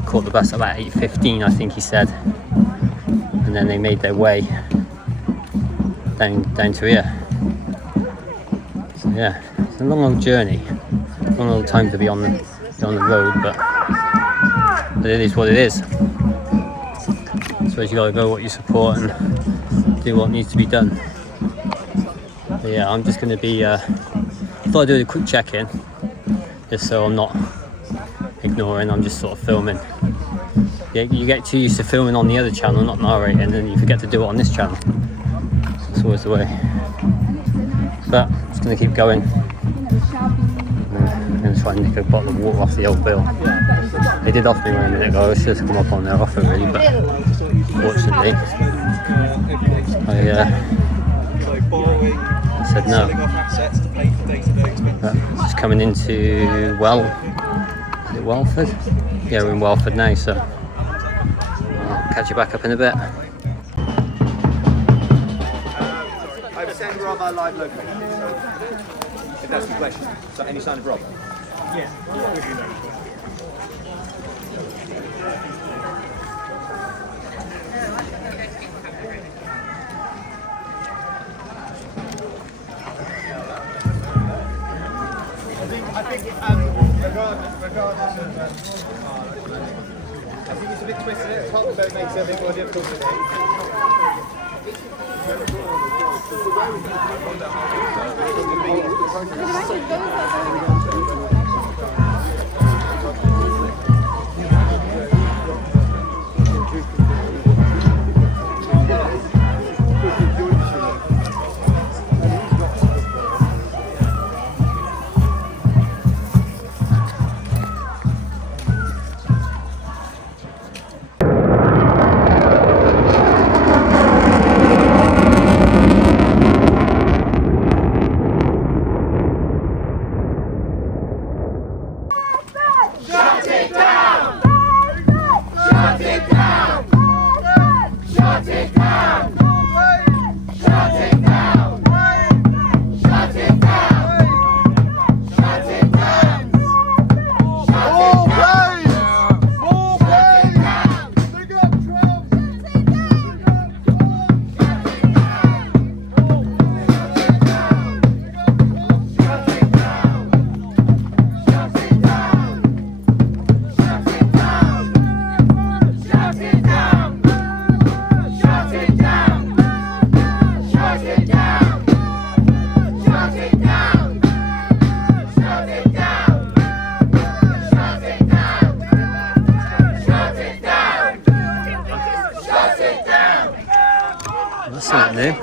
caught the bus at about 8:15, I think he said, and then they made their way down to here. So yeah, it's a long old journey, long old time to be on the road, but it is what it is. I suppose you gotta go what you support and do what needs to be done. But yeah, I'm just gonna be I thought I'd do a quick check-in just so I'm not ignoring, I'm just sort of filming. You get too used to filming on the other channel, not narrating, and then you forget to do it on this channel. It's always the way. But I'm just gonna keep going. I'm gonna try and nick a bottle of water off the old bill. They did offer me one a minute ago. I was just come up on their offer really, but fortunately I said no. But just coming into is it Welford? Yeah, we're in Welford now, so I'll catch you back up in a bit. either of our live locations. If that's the question. So any sign of Rob? Yeah. I think regardless of, I think it's a bit twisted. It's hot, so it makes it a bit more difficult today. That's something new.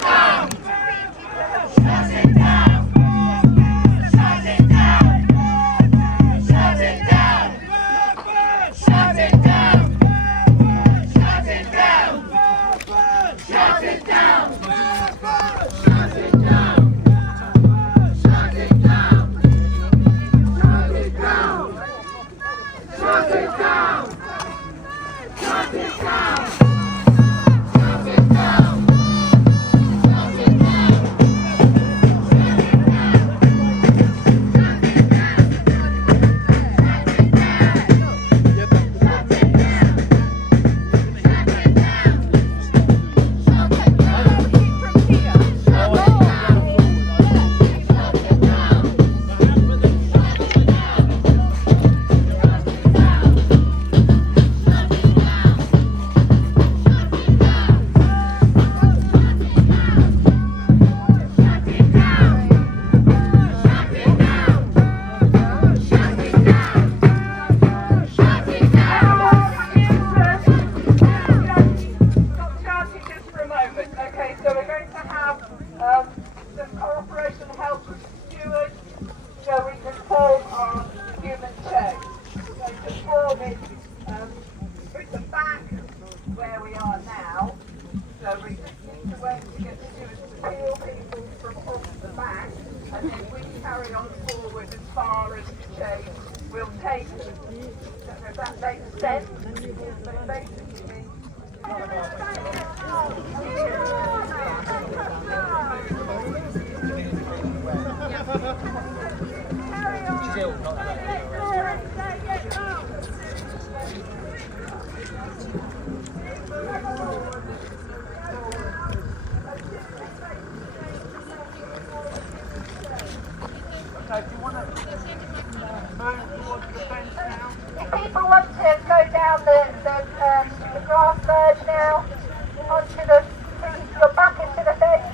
People want to go down the grass verge now, onto the your back into the fence.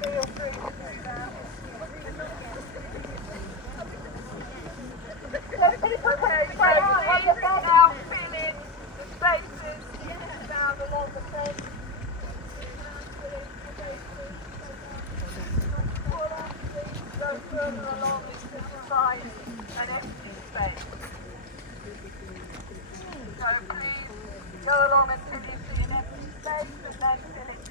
Feel free to do that. So people can spread out on the fence. Now fill in the spaces down along the fence. Go further along into the side and empty space. So please go along until you see an empty space and then fill it in.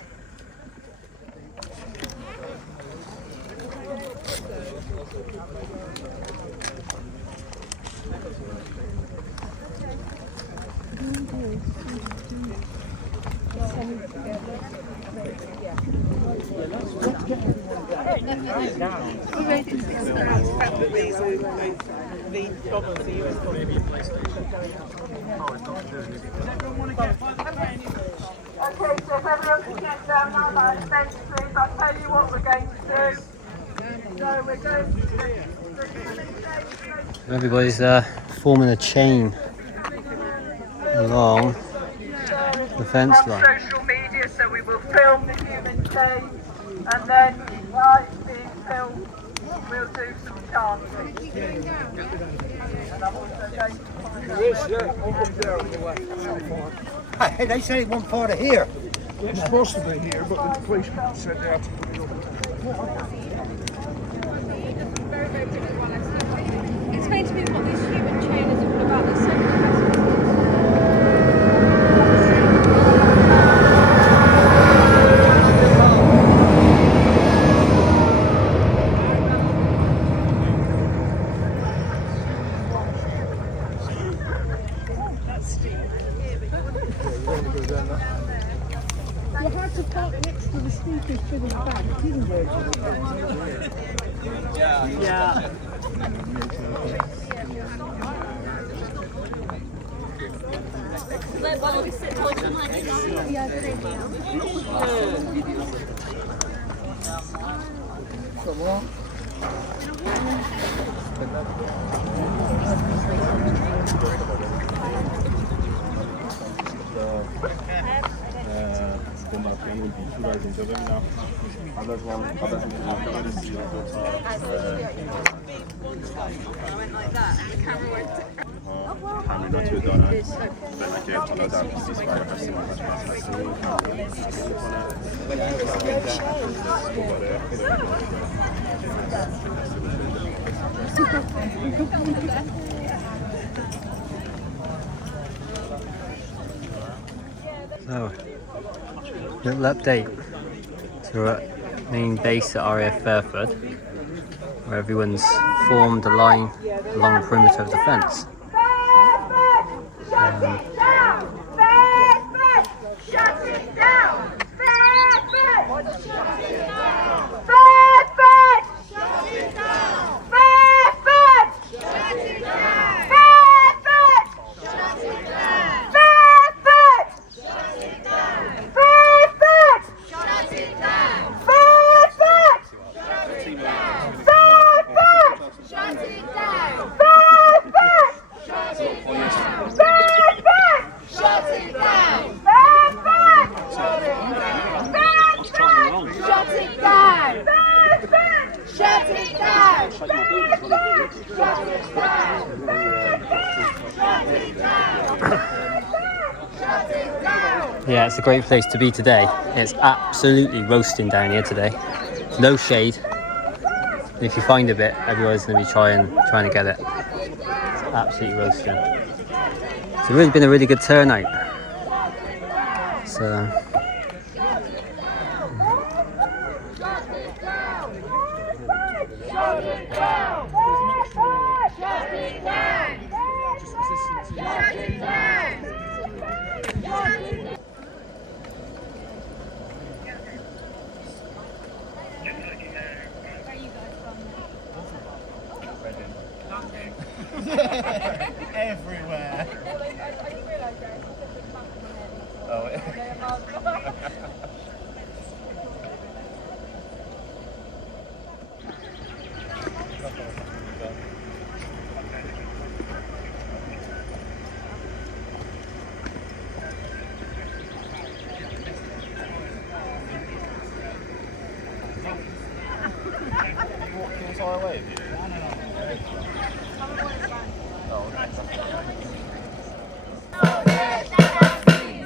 these are the bombers the US bombers. Okay, so if everyone can get down on that bench, please, I'll tell you what we're going to do. So we're going to... Everybody's forming a chain along the fence on line. social media, so we will film the human chain, and then while it's being filmed, we'll do some chanting. And I'm also going to Hey, they say it wasn't part of here. It's supposed to be here, but the police said they had to put it on. Explain to me what this human chain is all about. There's so many You had to park next to the speakers to the back, didn't you? Yeah. Come on. So, little update. So we're at main base at RAF Fairford, where everyone's formed a line along the perimeter of the fence. Yeah, it's a great place to be today. It's absolutely roasting down here today. No shade. And if you find a bit, everyone's going to be trying to get it. It's absolutely roasting. It's really been a really good turnout. So. Everywhere.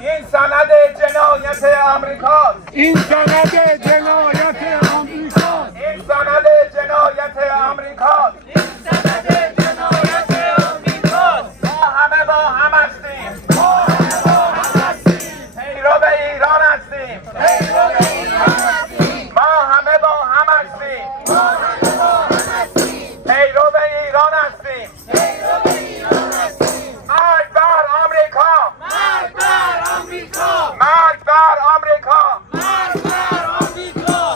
این سند جنایت آمریکاست. این سند جنایت آمریکاست. این سند جنایت آمریکاست. ما همه با هم هستیم. ما همه با هم هستیم. پیرو ایران هستیم. پیرو ایران هستیم. ما همه با هم هستیم. ما همه با هم هستیم. پیرو ایران هستیم. پیرو ایران هستیم. مرگ بر آمریکا. مرگ بر آمریکا. مرگ بر آمریکا. مرگ بر آمریکا.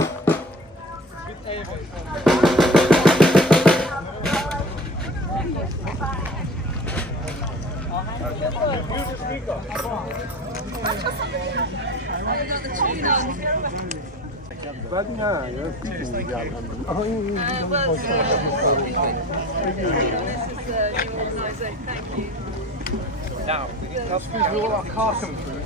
Now, that's because we all our car coming through.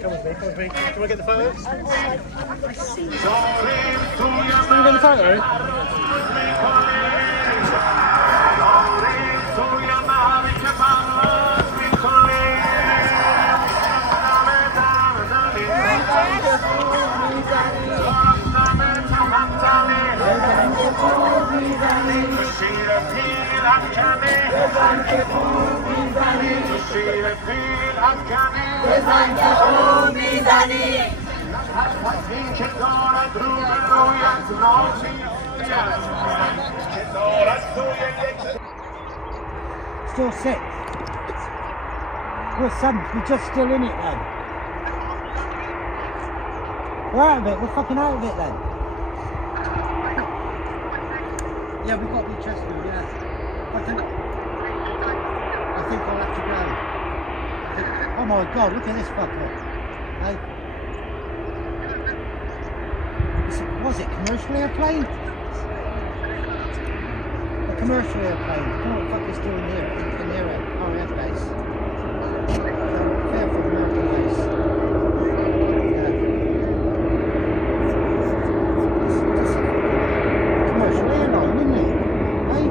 Come with me, come with me. Do you want to get the photos? Do you want to get the photo? Still 6. We're 7th, we're just still in it then. We're out of it, we're fucking out of it then. Yeah, we've got to be Chesterfield, yeah. I think I'll have to go. Oh my god, look at this fucker. Hey. Was it commercial airplane? A commercial airplane. I don't know what the fuck it's doing here in the RAF base. Fairford American base. Commercial airline, isn't it? Hey?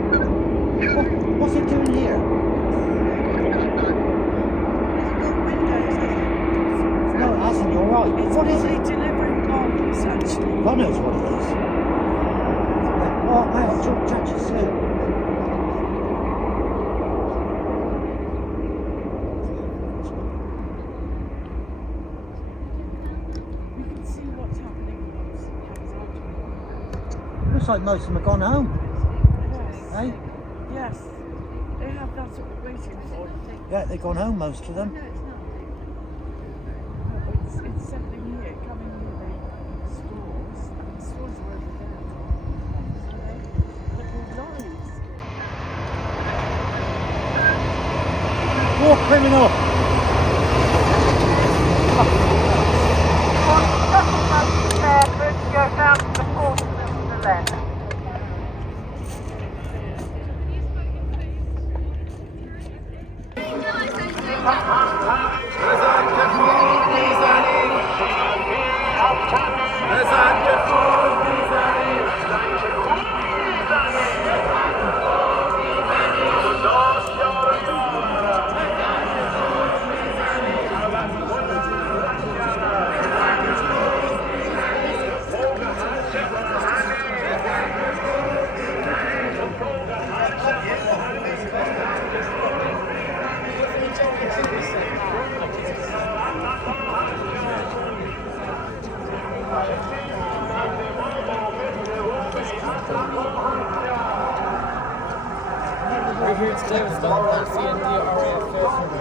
What's it doing here? No, it hasn't, you're right. What is it? Delivering bombs, actually. God knows what it is. Oh, mate, I'll chat to you soon. You can see what's happening. Looks like most of them have gone home. Yes. Hey? Yes. They have, that's what we're waiting for. Yeah, they've gone home, most of them. No, it's something here, coming near the stores, and the stores are over there. Little lorries. War criminal! Fairford, go down to the corner to the left. We're here today with the CND RAF Fairford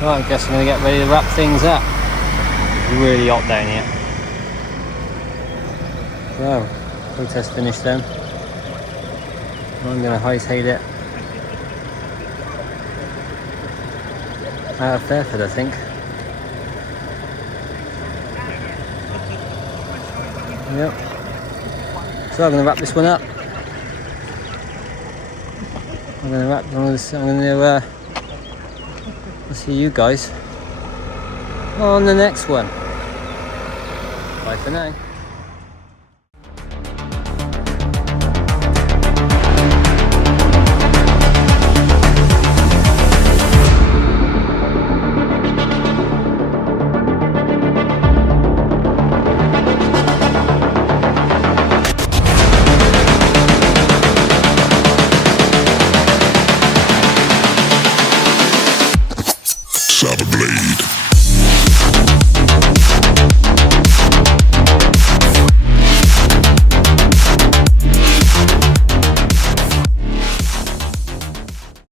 Right, I guess I'm going to get ready to wrap things up. It's really hot down here. So, protest finished then. I'm going to hightail it out of Fairford, I think. Yep. So I'm going to wrap this one up. I'm going to I'll see you guys on the next one. Bye for now.